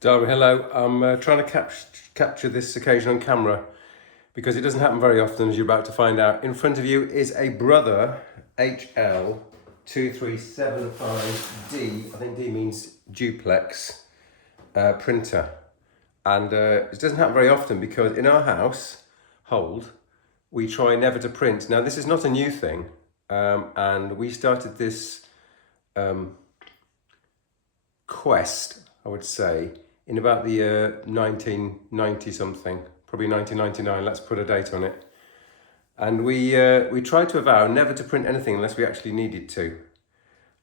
Darby, hello. I'm trying to capture this occasion on camera because it doesn't happen very often, as you're about to find out. In front of you is a Brother HL-2375D, I think D means duplex, printer. And it doesn't happen very often because in our household, we try never to print. Now, this is not a new thing, and we started this quest, I would say, in about the year 1990 something, probably 1999, let's put a date on it. And we tried to vow never to print anything unless we actually needed to.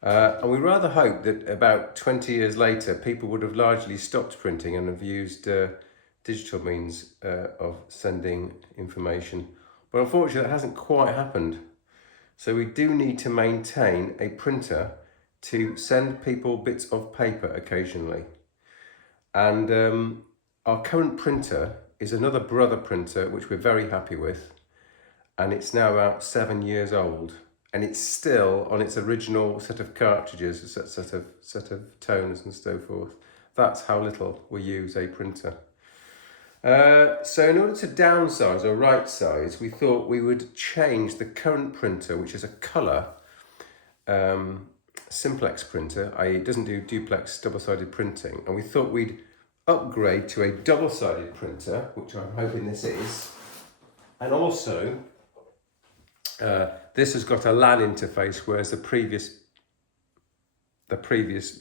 And we rather hoped that about 20 years later, people would have largely stopped printing and have used digital means of sending information. But unfortunately, that hasn't quite happened. So we do need to maintain a printer to send people bits of paper occasionally. And our current printer is another Brother printer, which we're very happy with. And it's now about 7 years old. And it's still on its original set of cartridges, a set of toners and so forth. That's how little we use a printer. So in order to downsize or right size, we thought we would change the current printer, which is a colour simplex printer, i.e. it doesn't do duplex double-sided printing, and we thought we'd upgrade to a double-sided printer, which I'm hoping this is, and also this has got a LAN interface, whereas the previous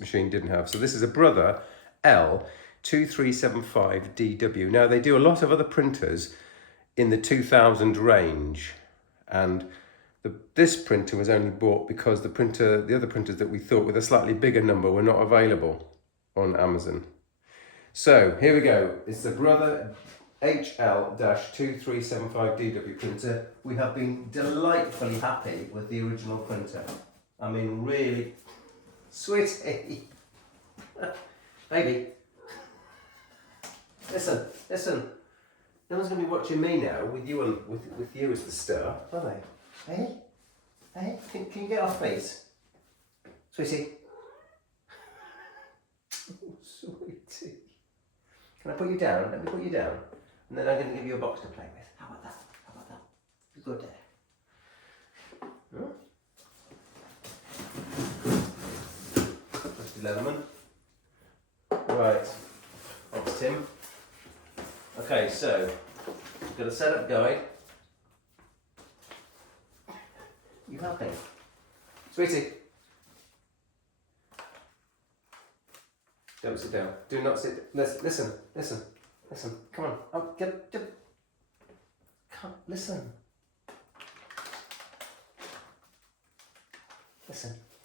machine didn't have. So this is a Brother L2375DW. Now, they do a lot of other printers in the 2000 range, and this printer was only bought because the other printers that we thought with a slightly bigger number were not available on Amazon. So here we go. It's the Brother HL-2375DW printer. We have been delightfully happy with the original printer. I mean, really, sweetie, baby. Listen. No one's going to be watching me now with you with you as the star, are they? Hey, can you get off, please, sweetie? Oh, sweetie. Can I put you down? Let me put you down. And then I'm going to give you a box to play with. How about that? Good there. Huh? Mr. Leatherman. Right. That's Tim. Okay, so we've got a setup guide. You help me. Sweetie. Don't sit down. Do not sit. Listen. Come on. Oh, get. Come. Listen.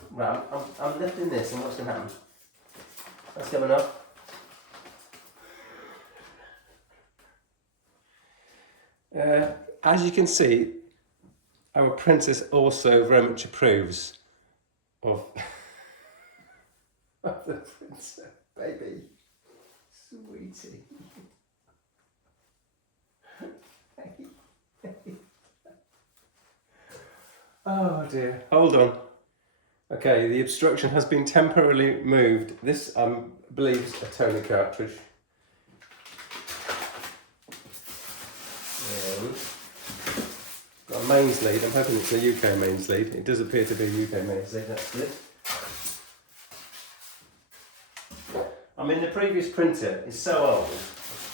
Right. I'm lifting this, and what's going to happen? That's coming up. As you can see, our princess also very much approves of the printer, baby, sweetie. Oh dear, hold on. Okay, the obstruction has been temporarily moved. This, I believe, is a toner cartridge. Got a mains lead. I'm hoping it's a UK mains lead. It does appear to be a UK mains lead. That's good. I mean, the previous printer is so old,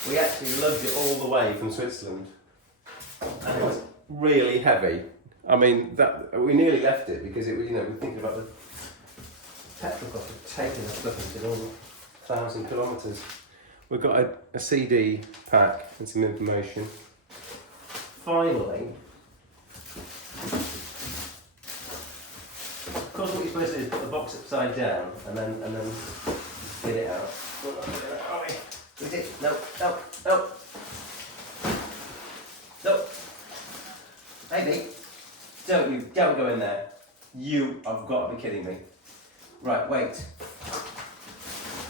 we actually lugged it all the way from Switzerland, and it was really heavy. I mean, that we nearly left it because it was, we're thinking about the petrol cost of taking the stuff into all 1,000 kilometres. We've got a CD pack and some information. Finally, of course, what you're supposed to do is put the box upside down and then get it out. Oh, wait. No. Baby, don't go in there. You have got to be kidding me. Right, wait.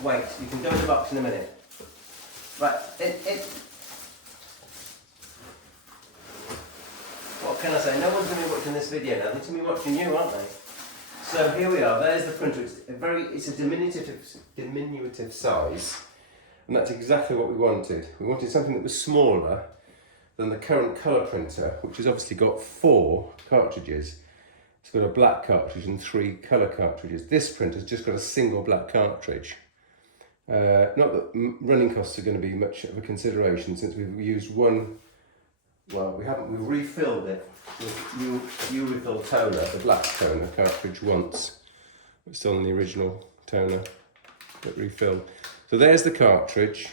You can go in the box in a minute. Right, What can I say? No one's going to be watching this video now. They're going to be watching you, aren't they? So here we are. There's the printer. It's a diminutive size, And that's exactly what we wanted. We wanted something that was smaller than the current colour printer, which has obviously got 4 cartridges. It's got a black cartridge and 3 colour cartridges. This printer's just got a single black cartridge. Not that running costs are going to be much of a consideration, since we've used one, well, we've refilled it with new refill toner, the black toner cartridge once. It's still on the original toner, but refilled. So there's the cartridge.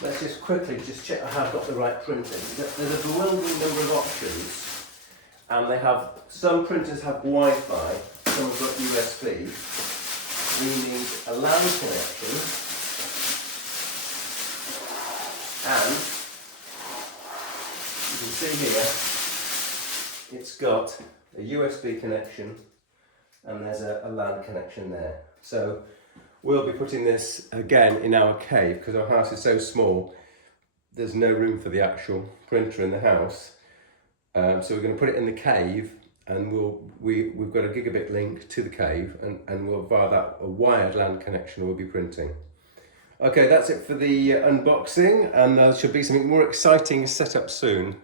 Let's just quickly just check I have got the right printing. There's a bewildering number of options, and they have, some printers have Wi-Fi, some have got USB. We need a LAN connection, and you can see here it's got a USB connection and there's a LAN connection there. So we'll be putting this again in our cave, because our house is so small there's no room for the actual printer in the house. So we're going to put it in the cave, and we've got a gigabit link to the cave, and we'll, via that, a wired LAN connection, we'll be printing. Okay, that's it for the unboxing, and there should be something more exciting set up soon.